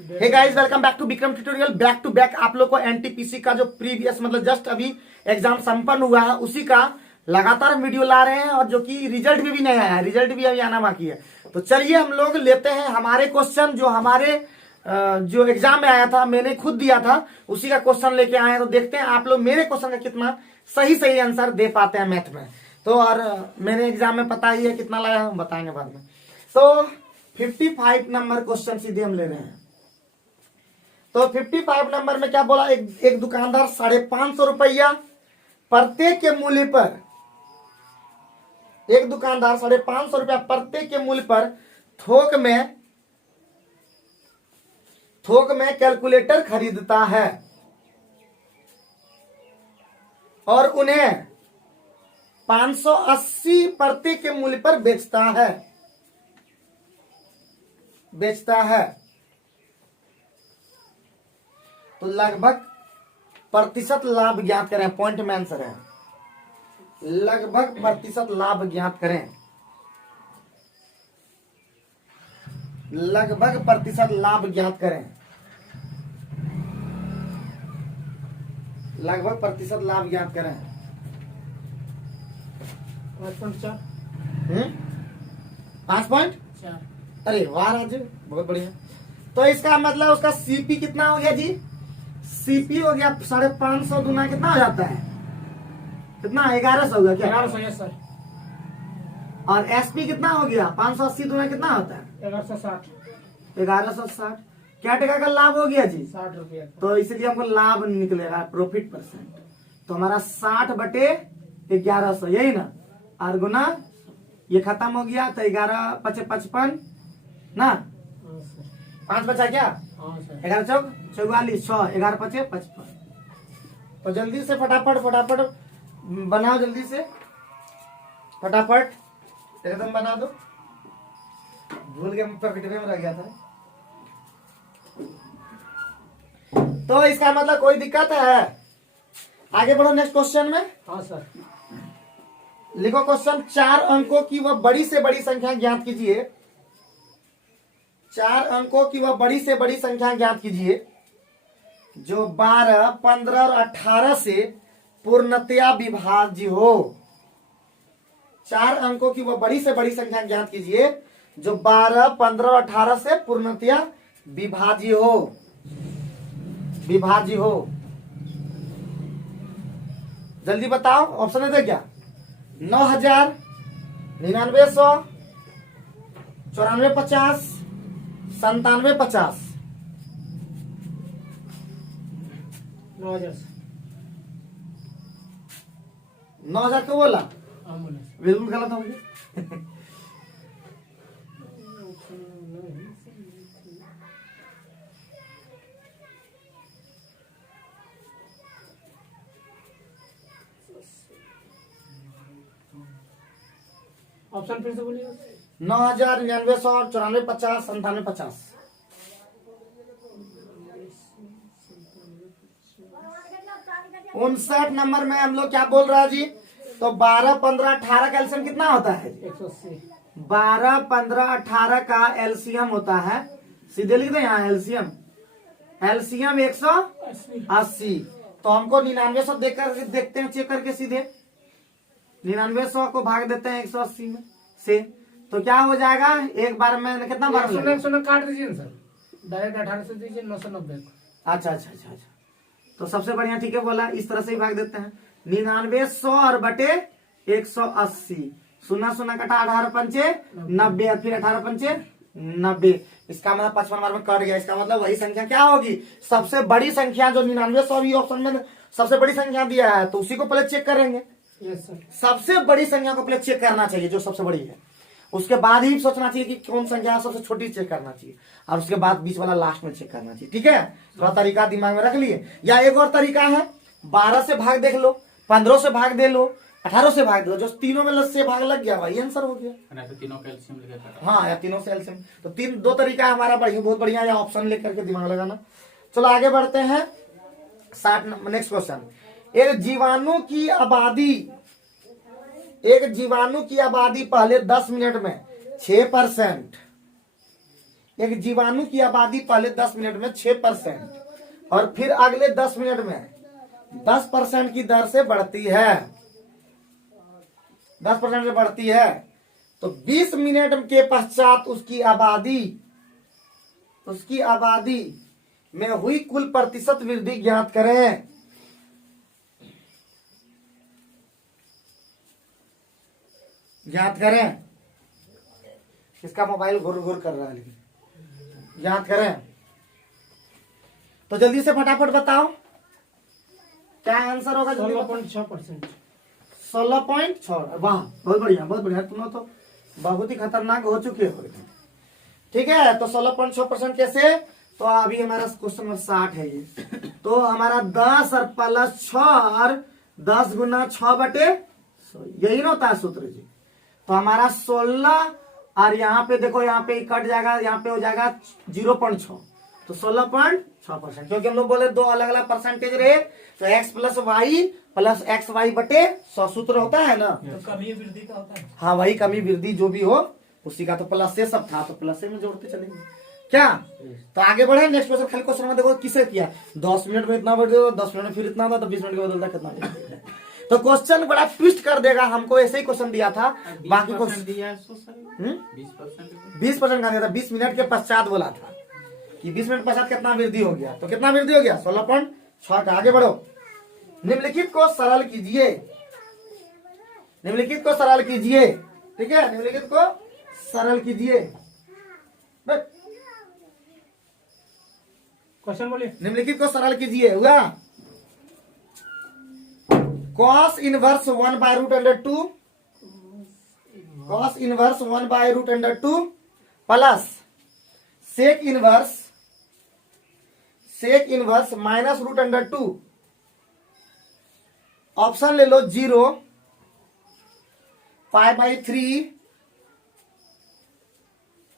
Hey guys, welcome back to Vikram tutorial. Back to back आप लोग को एनटीपीसी का जो प्रीवियस मतलब जस्ट अभी एग्जाम संपन्न हुआ है उसी का लगातार वीडियो ला रहे हैं और जो कि रिजल्ट भी नहीं आया है, रिजल्ट भी अभी आना बाकी है। तो चलिए हम लोग लेते हैं हमारे क्वेश्चन जो हमारे जो एग्जाम में आया था, मैंने खुद दिया था, उसी का क्वेश्चन लेके आए हैं। तो देखते हैं आप लोग मेरे क्वेश्चन का कितना सही सही आंसर दे पाते हैं मैथ में। तो और मैंने एग्जाम में पता ही है कितना लाया, हम बताएंगे बाद में। तो 55 नंबर क्वेश्चन सीधे हम ले रहे हैं। तो 55 नंबर में क्या बोला, एक दुकानदार 550 रुपया प्रत्येक के मूल्य पर, एक दुकानदार 550 रुपया प्रत्येक के मूल्य पर थोक में कैलकुलेटर खरीदता है और उन्हें 580 प्रत्येक के मूल्य पर बेचता है। तो लगभग प्रतिशत लाभ ज्ञात करें। पॉइंट में आंसर है, लगभग प्रतिशत लाभ ज्ञात करें। लगभग प्रतिशत लाभ ज्ञात करें। लगभग प्रतिशत लाभ ज्ञात करें। 5.4। अरे वाह राजू, बहुत बढ़िया। तो इसका मतलब उसका सीपी कितना हो गया जी? सीपी हो गया 550 गुना कितना हो जाता है? कितना? 1100 होगा क्या? 1100 सर। और एसपी कितना हो गया? 580 गुना कितना होता है? 1160। 1160। क्या टका का लाभ हो गया जी? 60 रुपया। तो इसलिए हमको लाभ निकलेगा, प्रॉफिट परसेंट। तो हमारा 60/1100 यही ना, और गुना ये खत्म हो गया तो 11 5 55 ना, 5 बचा क्या? 11 चौक 44, 6 11 5 55। तो जल्दी से फटाफट बनाओ, जल्दी से फटाफट एकदम बना दो। भूल गया, पॉकेट में रह गया था। तो इसका मतलब कोई दिक्कत है? आगे बढ़ो नेक्स्ट क्वेश्चन में। हाँ सर। लिखो क्वेश्चन, 4 अंकों की वह बड़ी से बड़ी संख्या ज्ञात कीजिए। 4 अंकों की वह बड़ी से बड़ी संख्या ज्ञात कीजिए जो 12, 15 और 18 से पूर्णतया विभाज्य हो। 4 अंकों की वह बड़ी से बड़ी संख्या ज्ञात कीजिए जो 12, 15 और 18 से पूर्णतया विभाज्य हो। जल्दी बताओ, ऑप्शन है क्या? 9000, 9900, 9450, 9750। 9000। 9000 क्यों बोला? एम्बुलेंस। बिल्कुल गलत होंगे। ऑप्शन फिर से बोलिए। 9000, 9900, 9450, 9750। 59 नंबर में हम लोग क्या बोल रहा है जी? तो 12, 15, 18 का एलसीएम कितना होता है? 180। 12, 15, 18 का एलसीएम होता है, सीधे लिख दे यहाँ एलसीएम 180। तो हमको 9900 देकर देखते हैं, चेक करके सीधे 9900 को भाग देते हैं 180 में से, तो क्या हो जाएगा? एक बार में कितना बार? 100 काट दीजिए ना सर, डायरेक्ट 18 से दीजिए 990। अच्छा। तो सबसे बढ़िया, ठीक है बोला, इस तरह से ही भाग देते हैं। 9900 और बटे 180, 0 कटा 18 पंचे 90, और फिर 18 पंचे 90। इसका मतलब 55 बार में कट गया। इसका मतलब वही संख्या क्या होगी? सबसे बड़ी संख्या जो 9900 भी ऑप्शन में सबसे बड़ी संख्या दिया है, तो उसी को पहले चेक करेंगे। Yes sir. सबसे बड़ी संख्या को पहले चेक करना चाहिए, जो सबसे बड़ी है। उसके बाद ही सोचना चाहिए कि कौन संख्या सबसे छोटी चेक करना चाहिए, और उसके बाद बीच वाला लास्ट में चेक करना चाहिए। ठीक है, थोड़ा तरीका दिमाग में रख लिए। या एक और तरीका है, 12 से भाग देख लो, 15 से भाग दे लो, 18 से भाग दे लो, जो तीनों में से भाग लग गया वही आंसर हो गया। तो तीनों का एलसीएम लेकर, हाँ, या तीनों से एलसीएम। तो 2 तरीका है हमारा, बहुत बढ़िया। या ऑप्शन लेकर के दिमाग लगाना। चलो आगे बढ़ते हैं। 60 नेक्स्ट क्वेश्चन। एक जीवाणु की आबादी पहले 10 मिनट में 6%, एक जीवाणु की आबादी पहले 10 मिनट में 6% और फिर अगले 10 मिनट में 10% की दर से बढ़ती है, 10% से बढ़ती है। तो 20 मिनट के पश्चात उसकी आबादी में हुई कुल प्रतिशत वृद्धि ज्ञात करें। ज्ञात करें। इसका मोबाइल घुर घुर कर रहा है, लेकिन ज्ञात करें। तो जल्दी से फटाफट बताओ क्या आंसर होगा। 16.6%। 16.6। वाह, बहुत बढ़िया, बहुत बढ़िया। तुम लोग तो बहुत ही खतरनाक हो चुके हो। ठीक है, तो 16.6% कैसे। तो अभी हमारा क्वेश्चन नंबर 60 है ये। तो हमारा 10 और प्लस 6 और 10 गुना 6 बटे, यही ना होता है सूत्र जी। तो हमारा 16 और यहाँ पे देखो, यहाँ पे कट जाएगा, यहाँ पे हो जाएगा 0.6। तो 16.6%, क्योंकि हम लोग बोले दो अलग अलग परसेंटेज रहे। तो x plus Y plus X Y बटे 100 सूत्र होता है ना। तो कमी वृद्धि का होता है। हाँ, वही कमी वृद्धि जो भी हो उसी का। तो प्लस से सब था, तो प्लस से में जोड़ते चलेंगे क्या। तो आगे बढ़े नेक्स्ट क्वेश्चन। खाली क्वेश्चन में देखो किसे किया, 10 मिनट में इतना बढ़ जाएगा, 10 मिनट में फिर इतना था, तो 20 मिनट के बदलता कितना। तो क्वेश्चन बड़ा ट्विस्ट कर देगा। हमको ऐसे ही क्वेश्चन दिया था, बाकी क्वेश्चन 20% का दिया था। 20 मिनट के पश्चात बोला था कि 20 मिनट पश्चात कितना वृद्धि हो गया। तो कितना वृद्धि हो गया, 16.6 का। आगे बढ़ो। निम्नलिखित को सरल कीजिए, निम्नलिखित को सरल कीजिए। ठीक है, निम्नलिखित को सरल कीजिए। क्वेश्चन बोलिए। निम्नलिखित को सरल कीजिए। हुआ cos inverse 1 by root under 2, cos inverse 1 by root under 2 plus sec inverse minus root under 2। Option ले लो 0, पाई बाई 3,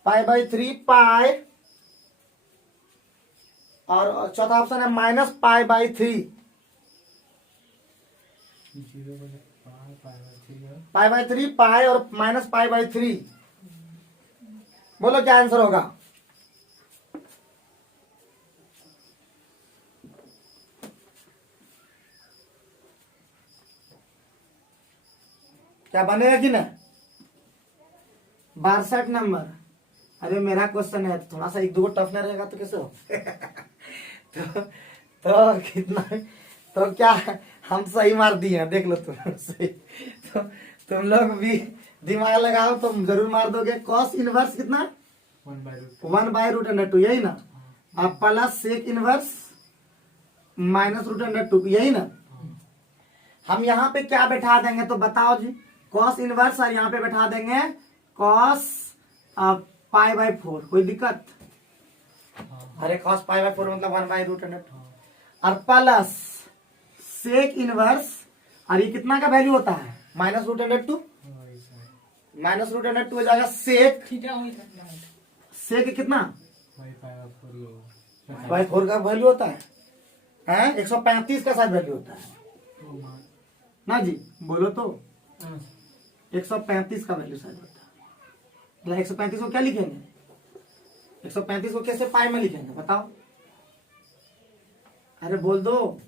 पाई और चौथा ऑप्शन है minus pi by 3। Pi by 3, पाई और माइनस पाई बाई 3। बोलो क्या आंसर होगा। क्या बनेगा कि ना। 62 नंबर। अरे मेरा क्वेश्चन है, थोड़ा सा एक दो टफ नहीं रहेगा तो कैसे हो। तो कितना, तो क्या हम सही मार दिए हैं, देख लो तुम सही। तो तुम लोग भी दिमाग लगाओ, तुम जरूर मार दोगे। कॉस इनवर्स कितना, 1 बाय रूट अंडर 2, यही ना। अब plus sec inverse minus root under 2, यही ना। हम यहाँ पे क्या बैठा देंगे तो बताओ जी। कॉस इनवर्स और यहाँ पे बैठा देंगे कॉस पाई बाई 4। कोई दिक्कत। अरे कॉस पाई बाई 4 मतलब 1 बाय रूट अंडर 2 और प्लस सेक इनवर्स, और ये कितना का वैल्यू होता है, minus root under 2। Minus root under 2 हो जाएगा सेक, सेक कितना बाई 4 का वैल्यू होता है 135 का शायद वैल्यू होता है ना जी। बोलो तो 135 का वैल्यू शायद होता है। मतलब 135 को क्या लिखेंगे, 135 को कैसे पाई में लिखेंगे बताओ। अरे बोल दो,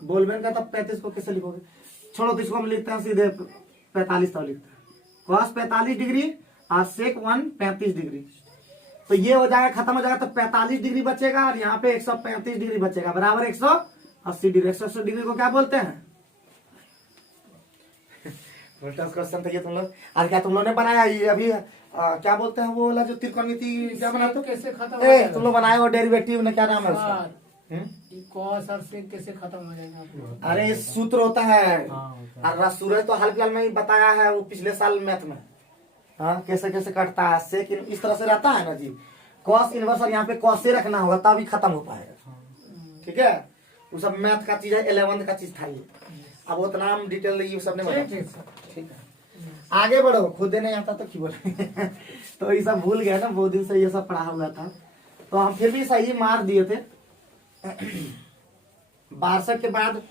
बोलबेन का तब 35 को कैसे लिखोगे। छोड़ो, तो इसको हम लिखते हैं सीधे 45 तक लिखते हैं। कॉस 45 डिग्री और सेक 1 35 डिग्री। तो ये हो जाएगा, खत्म हो जाएगा। तो 45 डिग्री बचेगा और यहाँ पे 135 डिग्री बचेगा, बराबर 180 डिग्री। 180 डिग्री को क्या बोलते हैं। क्वेश्चन था ये तुम लोग। और क्या तुम लोग ने बनाया ये अभी क्या बोलते हैं वो वाला जो त्रिकोणमिति क्या बनाते हो, कैसे खत्म हो ए, जाएगा? तुम लोग बनाए हो डेरिवेटिव ने, क्या नाम है उसका। कॉस और सेक कैसे खत्म हो जाएगा। अरे सूत्र होता है। और सूरज तो हाल फिलहाल में ही बताया है, वो पिछले साल मैथ में। हाँ, कैसे कैसे कटता है। सेक इस तरह से रहता है ना जी। कॉस इनवर्स और यहाँ पे कॉस से रखना होगा तभी खत्म हो पाएगा। ठीक है, वो सब मैथ का चीज है, 11th का चीज था ये। अब उतना हम डिटेल ये सब ने बताया। ठीक है, आगे बढ़ो। खुद नहीं आता तो क्यों बोले। तो ये सब भूल गया ना, बहुत दिन से ये सब पढ़ा हुआ था। तो हम फिर भी सही मार दिए थे। 62 के बाद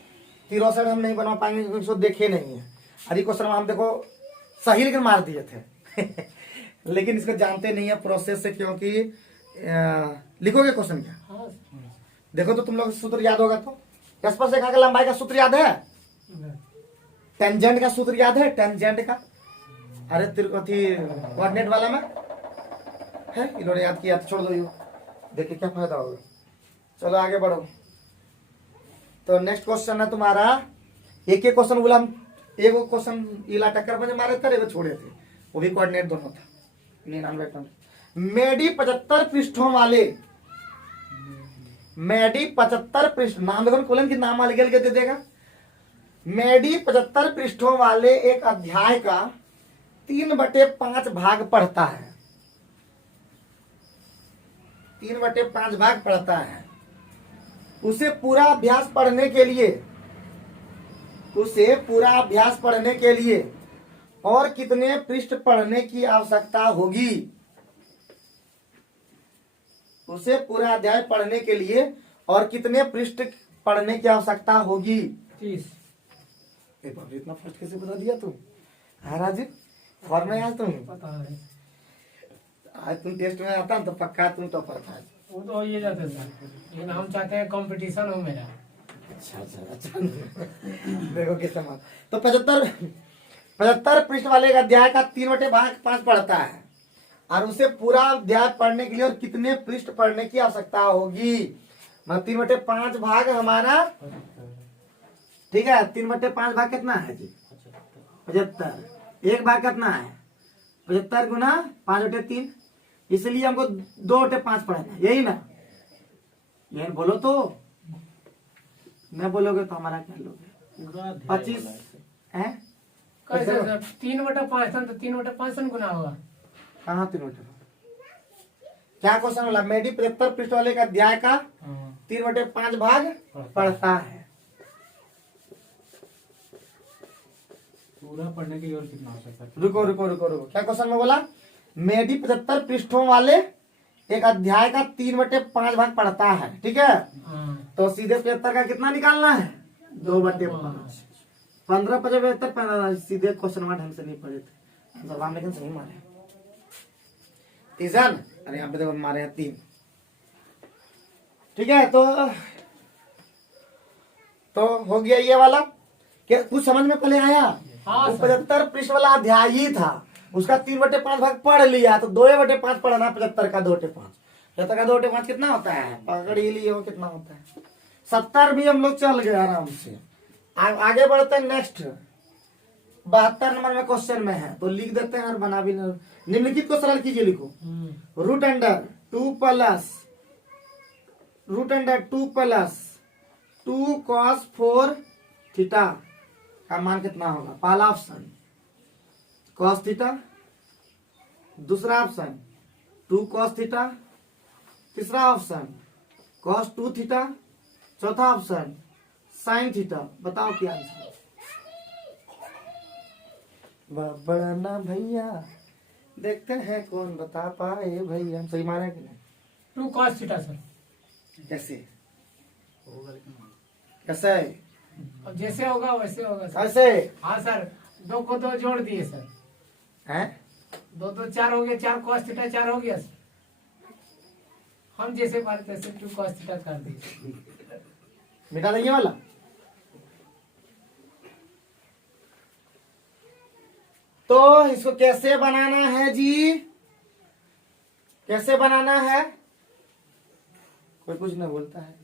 63 हम नहीं बना पाएंगे क्योंकि उसको देखे नहीं है। अरे क्वेश्चन हम देखो सही लेकिन मार दिए थे। लेकिन इसको जानते नहीं है प्रोसेस से, क्योंकि लिखोगे क्वेश्चन क्या? हाँ सर। देखो तो तुम लोग सूत्र याद होगा तो। स्पर्श रेखा का लंबाई का सूत्र याद है? टेंजेंट का सूत्र याद है? टेंजेंट का, अरे कोऑर्डिनेट वाला में है, इन्होंने याद किया तो छोड़ दो, देखिए क्या फायदा होगा। चलो आगे बढ़ो। तो नेक्स्ट क्वेश्चन है तुम्हारा, एक एक क्वेश्चन बोला हम, एक क्वेश्चन इला टक्कर में मारे थे, एगो छोड़े थे, वो भी कोऑर्डिनेट दोनों था। 99 मेडी 75 पृष्ठों वाले, मेडी 75 पृष्ठ, नाम देखो खोलन की नाम अलग अलग दे देगा। मेडी 75 पृष्ठों वाले एक अध्याय का 3/5 भाग पढ़ता है, 3/5 भाग पढ़ता है। उसे पूरा अभ्यास पढ़ने के लिए, उसे पूरा अभ्यास पढ़ने के लिए और कितने पृष्ठ पढ़ने की आवश्यकता होगी? उसे पूरा अध्याय पढ़ने के लिए और कितने पृष्ठ पढ़ने की आवश्यकता होगी? 30। इतना फर्स्ट कैसे बता दिया तुम? हाँ राजीव, फॉर्म में आज तुम, पता है, आज तुम टेस्ट में आता तो पक्का तुम टॉपर था। वो तो हो ही जाता सर, लेकिन हम चाहते हैं कंपटीशन हो मेरा। अच्छा देखो किस समान। तो 75 पृष्ठ वाले एक अध्याय का 3/5 पढ़ता है और उसे पूरा अध्याय पढ़ने के लिए और कितने पृष्ठ पढ़ने की आवश्यकता होगी? मतलब 3/5 भाग हमारा, ठीक है, 3/5 भाग कितना है जी? 75। एक भाग कितना है? 75 गुना 5/3, इसलिए हमको 2/5 पढ़ना है, यही ना? यही बोलो तो, न बोलोगे तो हमारा क्या लोगे? 25 है कैसे सर? 3/5 था तो 3/5 गुना होगा। कहाँ 3/5? क्या क्वेश्चन बोला? मेडी 75 पृष्ठ वाले का अध्याय का 3/5 भाग पढ़ता है। पूरा पढ़ने के लिए और कितना आवश्यकता है? रुको रुको रुको रुको, क्या क्वेश्चन में बोला? मेडी 75 पृष्ठों वाले एक अध्याय का 3/5 भाग पढ़ता है, ठीक है? तो सीधे 75 का कितना निकालना है? 2/5। 15 75 15, सीधे क्वेश्चन में ढंग से नहीं पढ़े थे, जवाब लेकिन सही मारे। तीजन, अरे यहाँ पे देखो मारे हैं 3, ठीक है? तो हो गया ये वाला। क्या कुछ समझ में पहले आया? हाँ, वो 75 पृष्ठ वाला अध्याय ही था, उसका 3/5 भाग पढ़ लिया, तो 2/5 पढ़ना 75 का 2/5। 75 का 2/5 कितना होता है? पकड़ ही लिए हो कितना होता है? 70 भी हम लोग चल गए आराम से। आगे बढ़ते हैं नेक्स्ट, 72 नंबर में क्वेश्चन में है, तो लिख देते हैं और बना भी नहीं। निम्नलिखित को सरल कीजिए, लिखो √2 cos 4 थीटा का मान कितना होगा? पहला ऑप्शन cos थीटा, दूसरा ऑप्शन 2 cos थीटा, तीसरा ऑप्शन cos 2 थीटा, चौथा ऑप्शन sin थीटा। बताओ क्या आंसर? बड़ा ना भैया, देखते हैं कौन बता पाए भैया। हम सही मारे कि नहीं? 2 cos थीटा सर। कैसे कैसे? अब जैसे होगा वैसे होगा सर। कैसे? हाँ सर, 2 को 2 जोड़ दिए सर, हैं? 2 2 4 हो गया, 4 cos थीटा 4 हो गया सर। हम जैसे बात तैसे 2 cos थीटा कर दिए। मिटा देंगे वाला। तो इसको कैसे बनाना है जी? कैसे बनाना है? कोई कुछ नहीं बोलता है।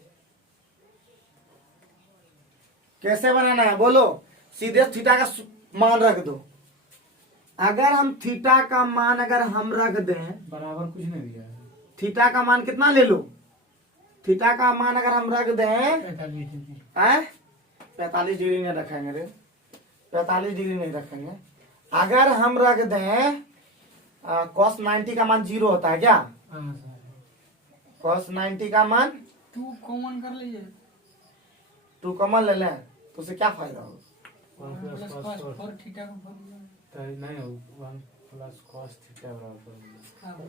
कैसे बनाना है बोलो? सीधे थीटा का मान रख दो। अगर हम थीटा का मान अगर हम रख दें, बराबर कुछ नहीं दिया है। थीटा का मान कितना ले लो? थीटा का मान अगर हम रख दें 45 डिग्री नहीं रखेंगे रे, 45 डिग्री नहीं रखेंगे। अगर हम रख दें cos 90 का मान 0 होता है क्या? हाँ सर। cos 90 का मान 2 कॉमन कर लीजिए, 2 कॉमन ले लें तो उसे क्या फायदा होगा?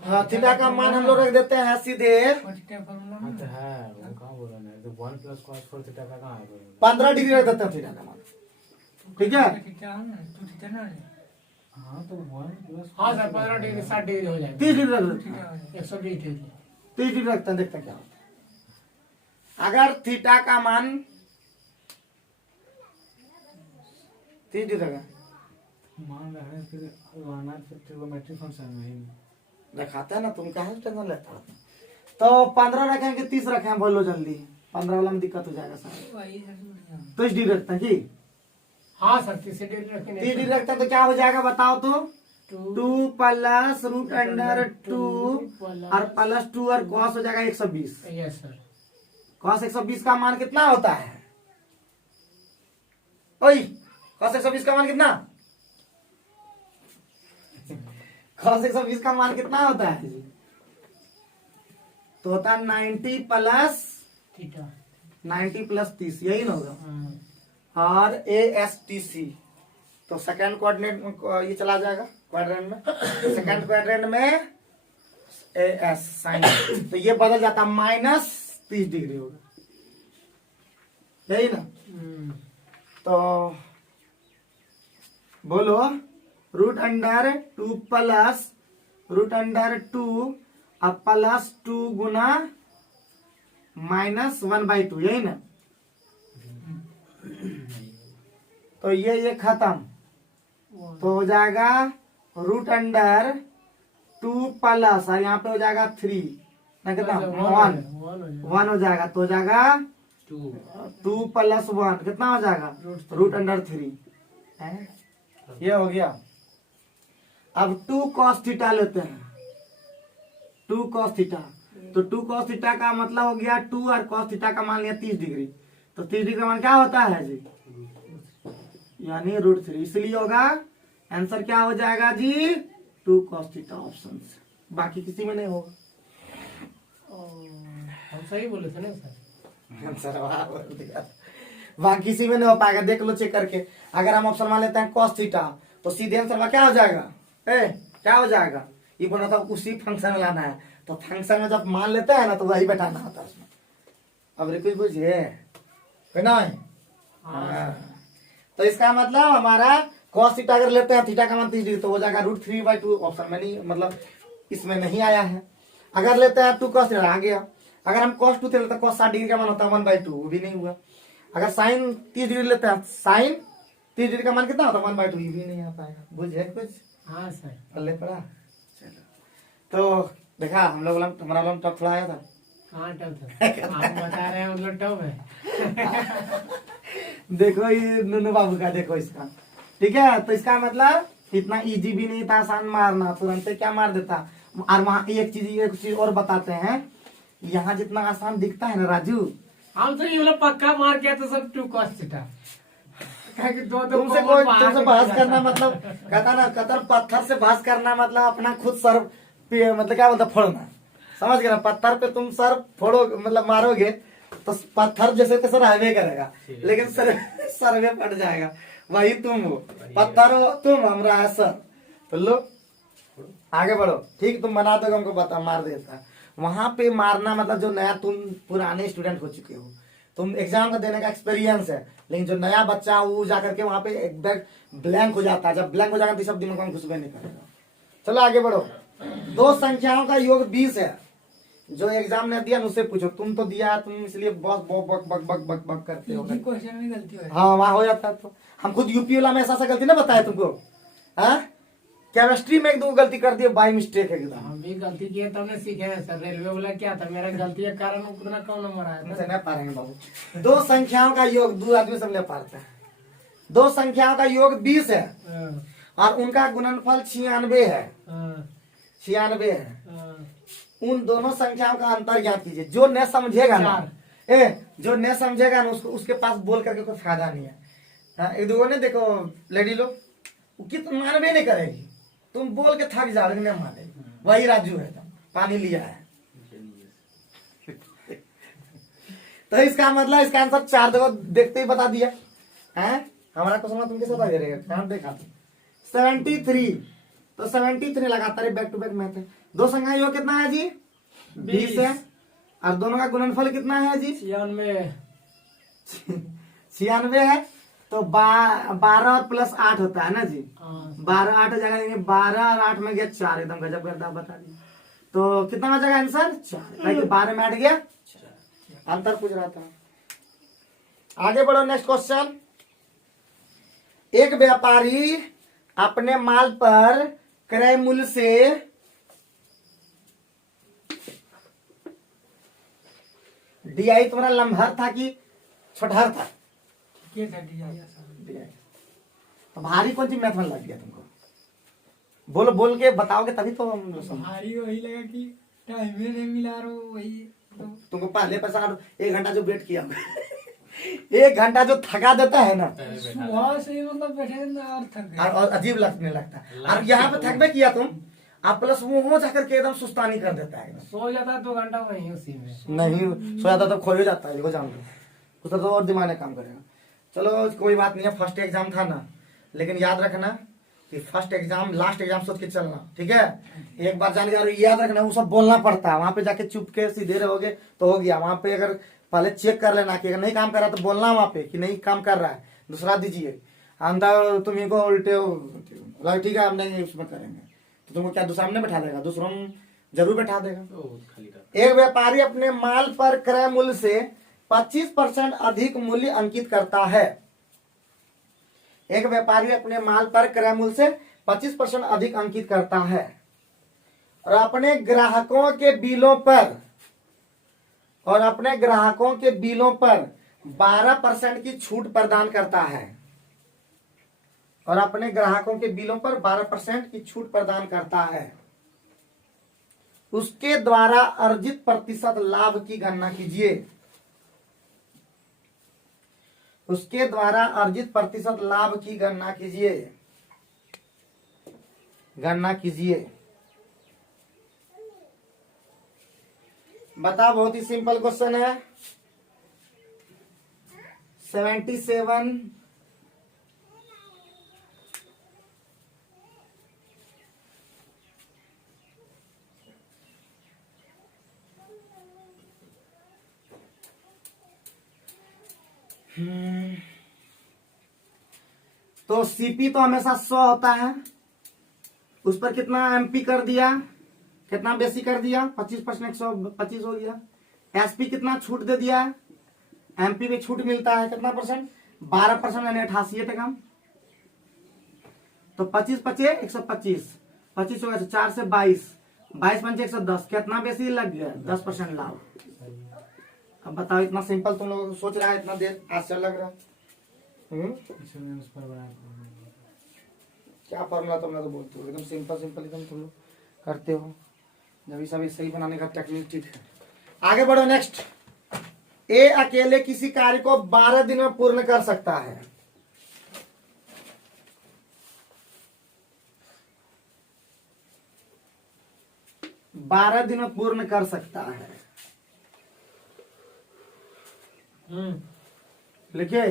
हाँ, थीटा का मान हम लोग रख देते हैं सीधे 15 डिग्री रख देते हैं थीटा का मान, ठीक है? हाँ तो 1 हाँ सर 15 डिग्री 60 डिग्री हो जाएगा 30 डिग्री रख देते हैं। 120 डिग्री 30 डिग्री रखते हैं, देखते हैं क्या होता है। अगर थीटा का मान 30 डिग्री रखा, मान रहे हैं फिर वाना फिर ट्रिगोनोमेट्रिक फंक्शन में रखाते हैं ना, तुम कहा टेंशन लेता हो? तो 15 रखें कि 30 रखें, बोलो जल्दी। 15 वाला में दिक्कत हो जाएगा सर। तो इस डिग्री रखते हैं कि हाँ सर 30 डिग्री 30 रखेंगे डिग्री रखते हैं तो क्या हो जाएगा बताओ तो? 2 2 प्लस रूट अंडर 2 और प्लस 2 और कॉस हो जाएगा 120। यस सर कॉस 120 का मान कितना होता है? ओई कॉस 120 का मान कितना? कॉस 120 का मान कितना होता है? तो होता है 90 प्लस थीटा 90 प्लस 30, यही ना होगा। हाँ और ASTC तो सेकंड कोऑर्डिनेट में ये चला जाएगा क्वाड्रेंट में, सेकंड क्वाड्रेंट में AS साइन, तो ये बदल जाता माइनस 30 डिग्री होगा, यही ना। तो बोलो root under 2 plus root under 2 और प्लस 2 गुना -1/2, यही ना। तो ये खत्म, तो हो जाएगा रूट अंडर 2 प्लस और यहाँ पे हो जाएगा 3 ना, कितना 1 हो जाएगा, तो हो जाएगा 2 प्लस 1 कितना हो जाएगा रूट अंडर 3 है। ये हो गया। अब 2 cos थीटा लेते हैं, 2 cos थीटा, तो 2 cos थीटा का मतलब हो गया 2 और cos थीटा का मान लिया 30 डिग्री, तो 30 डिग्री का मान क्या होता है जी? यानी √3, इसलिए होगा आंसर क्या हो जाएगा जी? 2 cos थीटा ऑप्शन से, बाकी किसी में नहीं होगा। हम सही बोले थे ना सर। आंसर वहाँ बोल दिया। बाकी किसी में नहीं हो पाएगा, देख लो चेक करके। अगर हम ऑप्शन मान लेते हैं cos थीटा तो सीधे आंसर क्या हो जाएगा? क्या हो जाएगा? ये बोला था उसी फंक्शन में लाना है, तो फंक्शन में जब मान लेते हैं ना तो वही बैठाना होता है उसमें। अब रिक्वेस्ट बुझिए नहीं? तो इसका मतलब हमारा cos थीटा अगर लेते हैं, थीटा का मान 30 डिग्री, तो हो जाएगा √3/2। ऑप्शन में नहीं, मतलब इसमें नहीं आया है। अगर लेते हैं 2 cos थीटा आ गया। अगर हम cos 2 लेते हैं, cos 60 डिग्री का मान होता है 1/2, वो भी नहीं हुआ। अगर sin 30 डिग्री लेते हैं, sin 30 डिग्री का मान कितना होता है 1/2, ये भी नहीं आ पाएगा। बुझे कुछ? हाँ सर पल्ले पड़ा। चलो तो देखा हम लोग हमारा वाला टॉप थोड़ा आया था। हाँ टफ था आप बता रहे हैं मतलब टफ है। देखो ये नुनू बाबू का, देखो इसका, ठीक है। तो इसका मतलब इतना इजी भी नहीं था आसान मारना, तुरंत क्या मार देता। और वहाँ एक चीज और बताते हैं, यहाँ जितना आसान दिखता है ना राजू, हम तो ये वाला पक्का मार किया तो सब 2 cos थीटा। तुमसे बहस करना मतलब कहता ना, कतर पत्थर से बहस करना मतलब अपना खुद सर पे मतलब क्या बोलता फोड़ना, समझ गए ना। पत्थर पे तुम सर फोड़ो मतलब मारोगे तो पत्थर जैसे तैसे रहवे करेगा, लेकिन सर में पड़ जाएगा। वही तुम हो, पत्थर हो तुम, हमरा है सर। तो लो आगे बढ़ो, ठीक तुम बना दोगे हमको बता मार देता। वहां पे मारना मतलब जो नया, तुम पुराने स्टूडेंट हो चुके हो, तुम एग्जाम का देने का एक्सपीरियंस है, लेकिन जो नया बच्चा वो जाकर के वहां पे एकदम ब्लैंक हो जाता है। जब ब्लैंक हो जाएगा तो सब दिमाग में घुसबे नहीं करेगा। चलो आगे बढ़ो। 2 संख्याओं का योग 20 है। जो एग्जाम ने दिया उससे पूछो, तुम तो दिया तुम इसलिए बहुत बक बक बक बक बक करते हो। क्वेश्चन में गलती हो हाँ वहाँ हो जाता है। तो हम खुद यूपी वाला में ऐसा गलती ना बताया तुमको। हाँ केमिस्ट्री में 1-2 गलती कर दिए बाई मिस्टेक एकदम। हम भी गलती किए तब ने सीखे हैं सर। रेलवे वाला क्या था, मेरा गलती के कारण उतना कम नंबर आया तुमसे था। नहीं पाएंगे बाबू। 2 संख्याओं का योग 2 आदमी सब ले पाते हैं। 2 संख्याओं का योग 20 है और उनका गुणनफल 96 है। 96 है। उन दोनों संख्याओं का अंतर ज्ञात कीजिए। जो न समझेगा ना, जो न समझेगा ना उसके पास बोल करके कोई फायदा नहीं है। हाँ, एक दो ने देखो लेडी लोग कितना मानवे नहीं करेगी, तुम बोल के थक जाओ लेकिन नहीं मानेगी। वही राजू है, पानी लिया है। तो इसका मतलब इसका आंसर 4 देखो देखते ही बता दिया है। हमारा क्वेश्चन तुम कैसे बता दे रहे हो? देखा 73, तो 73 लगातार बैक टू बैक मैथ है। 2 संख्या योग कितना है जी? 20 है। और दोनों का गुणनफल कितना है जी? 96 96 है। तो 12 और प्लस 8 होता है ना जी। हाँ 12 8 हो जाएगा, यानी 12 और 8 में गया 4, एकदम गजब करता आप बता दिए। तो कितना हो जाएगा आंसर 4, 12 में 8 गया 4। अंतर पूछ रहा था। आगे बढ़ो, नेक्स्ट क्वेश्चन। एक व्यापारी अपने माल पर क्रय मूल्य से DI तुम्हारा लम्हर था कि छोटहर था? DI। तो भारी कौन सी मैथ में लग गया तुमको? बोलो, बोल के बताओगे तभी तो हम लोग समझ। भारी वही लगा कि टाइम ही नहीं मिला रो वही तो। तुमको पहले परेशान 1 घंटा जो वेट किया होगा 1 घंटा जो थका देता है ना, सुबह से ही मतलब बैठे ना और थक गए। और अजीब लगने लगता है। और यहाँ पे थकबे किया तुम, आप प्लस वो जाकर के एकदम सुस्तानी कर देता है एकदम। सो जाता है 2 घंटा वहीं उसी में। नहीं सो जाता तो खो ही जाता है, देखो जान लो, उसका तो और दिमाग में काम करेगा। चलो कोई बात नहीं है, फर्स्ट एग्जाम था ना, लेकिन याद रखना कि फर्स्ट एग्जाम लास्ट एग्जाम सोच के चलना, ठीक है। एक बार जान गया, याद रखना वो सब बोलना पड़ता है, वहां पे जाके चुप के सीधे रहोगे तो हो गया। वहां पे अगर पहले चेक कर लेना कि अगर नहीं काम कर रहा तो बोलना वहां पे कि नहीं काम कर रहा है, दूसरा दीजिए। अंदर तुम्ही को उल्टे हो, ठीक है हम नहीं उसमें करेंगे, तो तुमको क्या दूसरा में बैठा देगा? दूसरों में जरूर बैठा देगा। एक व्यापारी अपने माल पर क्रय मूल्य से 25% अधिक मूल्य अंकित करता है। एक व्यापारी अपने माल पर क्रय मूल्य से 25% अधिक अंकित करता है और अपने ग्राहकों के बिलों पर 12% की छूट प्रदान करता है। और अपने ग्राहकों के बिलों पर 12% की छूट प्रदान करता है। उसके द्वारा अर्जित प्रतिशत लाभ की गणना कीजिए। उसके द्वारा अर्जित प्रतिशत लाभ की गणना कीजिए। बता, बहुत ही सिंपल क्वेश्चन है। 77 तो सीपी तो हमेशा 100 होता है, उस पर कितना एमपी कर दिया, कितना बेसी कर दिया, 25% 125 हो गया। एसपी कितना छूट दे दिया, एमपी में छूट मिलता है कितना परसेंट, 12% यानी 88%। तो 25 25 125, 25 होगा 4 से 22, 22 पंचे 110, कितना बेसी लग गया, 10% लाभ। अब बताओ, इतना सिंपल तुम लोग सोच रहा है, इतना देर आश्चर्य लग रहा है। क्या फॉर्मूला तुम लोग बोलते हो, एकदम सिंपल एकदम तुम लोग करते हो। जब सब सही बनाने का टेक्निक ठीक है। आगे बढ़ो, नेक्स्ट। ए अकेले किसी कार्य को 12 दिन में पूर्ण कर सकता है। बारह दिन में पूर्ण कर सकता है। लिखिए,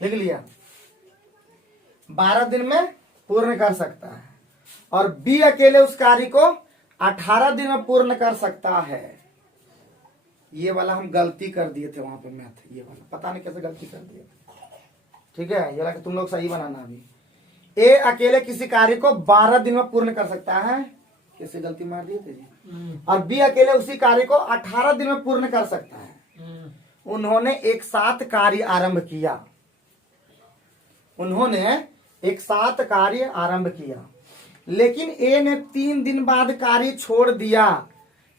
लिख लिया, 12 दिन में पूर्ण कर सकता है। और बी अकेले उस कार्य को 18 दिन में पूर्ण कर सकता है। ये वाला हम गलती कर दिए थे वहां पे मैथ, ये वाला पता नहीं कैसे गलती कर दिए थे, ठीक है। ये वाला तुम लोग सही बनाना। अभी ए अकेले किसी कार्य को 12 दिन में पूर्ण कर सकता है, कैसे गलती मार दिए थे जी। और बी अकेले उसी कार्य को 18 दिन में पूर्ण कर सकता है। उन्होंने एक साथ कार्य आरंभ किया। लेकिन ए ने 3 दिन बाद कार्य छोड़ दिया।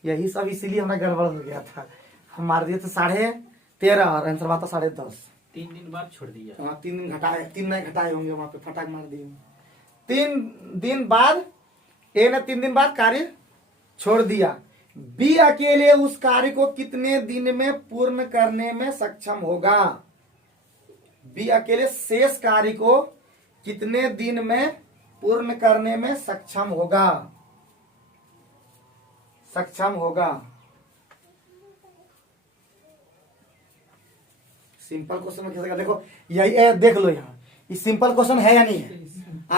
यही सब इसीलिए हमारा गड़बड़ हो गया था। हम मार दिए थे 13.5 और आंसर बात 10.5। 3 दिन बाद छोड़ दिया। हाँ 3 दिन घटाए, 3 नहीं घटाए होंगे, वहां पे फटाक मार दिए। 3 दिन बाद ए ने 3 दिन बाद कार्य छोड़ दिया। बी अकेले उस कार्य को कितने दिन में पूर्ण करने में सक्षम होगा? बी अकेले शेष कार्य को कितने दिन में पूर्ण करने में सक्षम होगा? सिंपल क्वेश्चन में कैसे, देखो यही देख लो, यहाँ ये सिंपल क्वेश्चन है या नहीं है।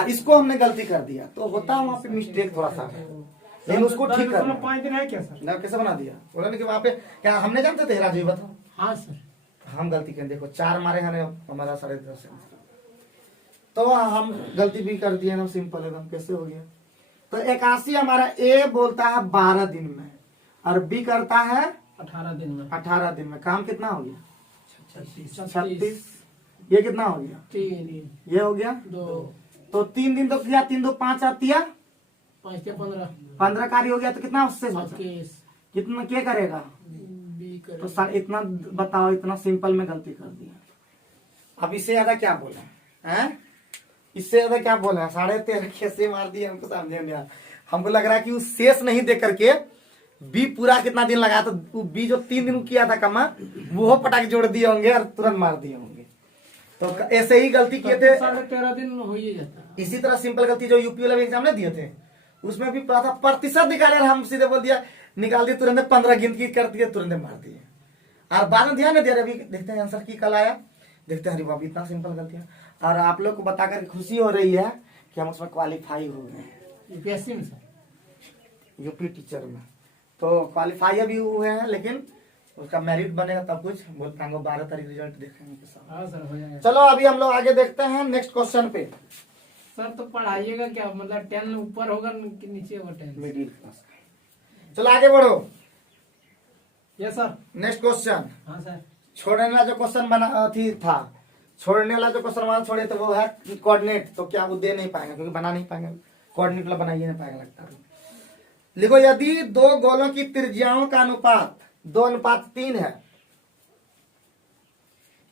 इसको हमने गलती कर दिया तो होता है वहां पे मिस्टेक थोड़ा सा, लेकिन उसको ठीक कर 5 दिन है क्या सर? कैसे बना दिया। बोला कि वहां पे क्या हमने जानते थे, राजू बताओ। हाँ सर। हम गलती करें, देखो 4 मारे हैं हमारा 10.5 है, तो हम गलती भी कर दिए ना, सिंपल एकदम। कैसे हो गया? तो 81 हमारा ए बोलता है 12 दिन में और बी करता है 18 दिन में। 18 दिन में। काम कितना हो गया? 36। ये कितना हो गया? 3 ये हो गया 2 तो 3 दिन तो किया, 3 2 5 आती है 5 के 15 15 कार्य हो गया, तो कितना उससे बचा? 21 कितना क्या करेगा? बी तो करें। सर इतना बताओ, इतना सिंपल में गलती कर दिया। अब इससे ज्यादा क्या बोला है? इससे ज्यादा क्या बोला है? 13.5 कैसे मार दिए हमको समझे नहीं आया। हमको लग रहा है कि उस शेष नहीं दे करके बी पूरा कितना दिन लगाया, तो बी जो 3 दिन किया था कमा, वो पटाखे जोड़ दिए होंगे और तुरंत मार दिए होंगे। तो ऐसे ही गलती किए थे। 13.5 दिन हो ही जाता है। इसी तरह सिंपल गलती जो यूपी वाला एग्जाम ने दिए थे, उसमें भी पता था प्रतिशत निकाले, हम सीधे बोल दिया, निकाल दिए तुरंत, 15 गिनती कर दिए, तुरंत मार दिए। और बाद में ध्यान नहीं दिया। अभी देखते हैं आंसर की कल आया, देखते हैं। अरे बाबू इतना सिंपल गलतियां। और आप लोग को बताकर खुशी हो रही है कि हम उसमें क्वालिफाई हो गए यूपीएससी में सर, यूपी टीचर में। तो क्वालिफाई अभी हुए हैं, लेकिन उसका मेरिट बनेगा तब कुछ बोल पाएंगे। 12 तारीख रिजल्ट देखेंगे के साथ। हाँ सर हो जाएगा। चलो अभी हम लोग आगे देखते हैं नेक्स्ट क्वेश्चन पे। सर तो पढ़ाइएगा क्या, मतलब 10 ऊपर होगा कि नीचे होगा 10? मिडिल क्लास का। चलो आगे बढ़ो। Yes sir. Next question. हाँ सर। छोड़ने वाला जो क्वेश्चन बना थी था, छोड़ने वाला जो क्वेश्चन वाला छोड़े, तो वो है कोऑर्डिनेट। तो क्या वो दे नहीं पाएंगे, क्योंकि बना नहीं पाएंगे, कोऑर्डिनेट वाला बनाइए नहीं पाएगा लगता है। लिखो, यदि 2 गोलों की त्रिज्याओं का अनुपात 2:3 है,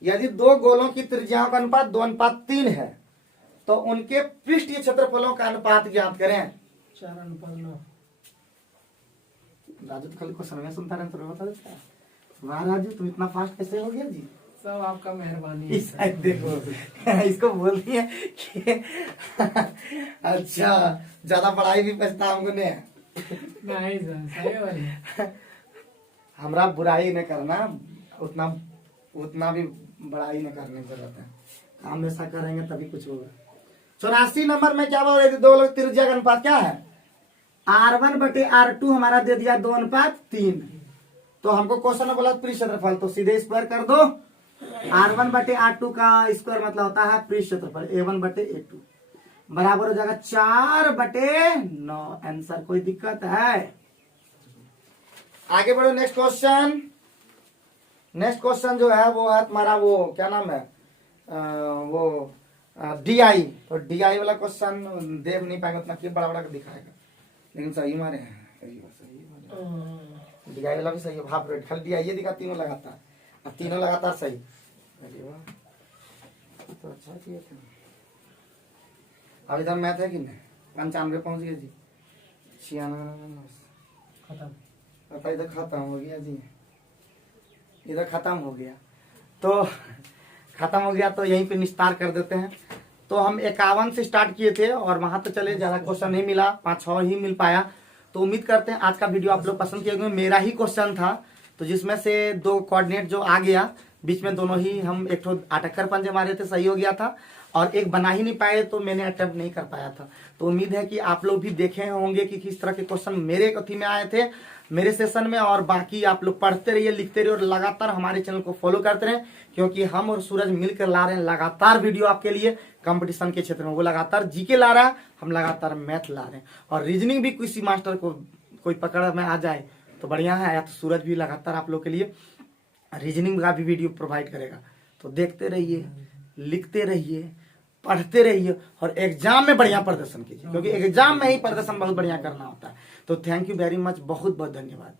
यदि 2 गोलों की त्रिज्याओं का अनुपात 2:3 है, तो उनके पृष्ठीय क्षेत्रफलों का अनुपात ज्ञात करें। 4:9। राजू तो कल क्वेश्चन में सुनता रहता, तो बता देता है। वाह राजू, तुम इतना फास्ट कैसे हो गया जी? सब आपका मेहरबानी है। इस साइड देखो, इसको बोल दिए कि अच्छा ज्यादा पढ़ाई भी पछता हमको ने। नहीं सर, सही वाली। हमरा बुराई नहीं करना, उतना उतना भी बड़ाई नहीं करने की जरूरत है। काम ऐसा करेंगे तभी कुछ होगा। 84 नंबर में क्या बोल रहे थे? 2 लोग त्रिज्या का अनुपात क्या है? R1/R2 हमारा दे दिया 2:3। तो हमको क्वेश्चन में बोला पृष्ठ क्षेत्रफल, तो सीधे स्क्वायर कर दो। R1/R2 का स्क्वायर मतलब होता है पृष्ठ क्षेत्रफल, A1/A2 बराबर हो जाएगा 4/9। आंसर। कोई दिक्कत है? आगे बढ़ो। Next question. नेक्स्ट क्वेश्चन जो है वो है तुम्हारा, वो क्या नाम है, वो DI। तो DI वाला क्वेश्चन देख नहीं पाएंगे उतना, कि बड़ा बड़ा दिखाएगा, लेकिन सही मारे हैं। सही DI वाला भी सही है। हाफ रेट खाली DI ये दिखा, तीनों लगातार, और तीनों लगातार सही। अरे वाह, तो अच्छा किया था। अब इधर मैथ है कि नहीं? 95 पहुंच गए जी। 96 खत्म। पता, इधर खत्म हो गया जी, इधर खत्म हो गया। तो खत्म हो गया, तो यहीं पे निस्तार कर देते हैं। तो हम 51 से स्टार्ट किए थे और वहां तो चले, ज्यादा क्वेश्चन नहीं मिला, 5-6 ही मिल पाया। तो उम्मीद करते हैं आज का वीडियो आप लोग पसंद किए होंगे। मेरा ही क्वेश्चन था, तो जिसमें से 2 कोऑर्डिनेट जो आ गया, बीच में दोनों ही हम एक तो अटक्कर पंजे मारे थे, सही हो गया था, और एक बना ही नहीं पाए, तो मैंने अटेम्प्ट नहीं कर पाया था। तो उम्मीद है कि आप लोग भी देखे होंगे कि किस तरह के क्वेश्चन मेरे कथी में आए थे, मेरे सेशन में। और बाकी आप लोग पढ़ते रहिए, लिखते रहिए, और लगातार हमारे चैनल को फॉलो करते रहें, क्योंकि हम और सूरज मिलकर ला रहे हैं लगातार वीडियो आपके लिए कंपटीशन के क्षेत्र में। वो लगातार जीके ला रहा है, हम लगातार मैथ ला रहे हैं, और रीजनिंग भी किसी मास्टर को कोई पकड़ में आ जाए तो बढ़िया है, या तो सूरज भी लगातार आप लोग के लिए रीजनिंग का भी वीडियो प्रोवाइड करेगा। तो देखते रहिए, लिखते रहिए, पढ़ते रहिए, और एग्जाम में बढ़िया प्रदर्शन कीजिए, क्योंकि एग्जाम में ही प्रदर्शन बहुत बढ़िया करना होता है। तो थैंक यू वेरी मच, बहुत बहुत धन्यवाद।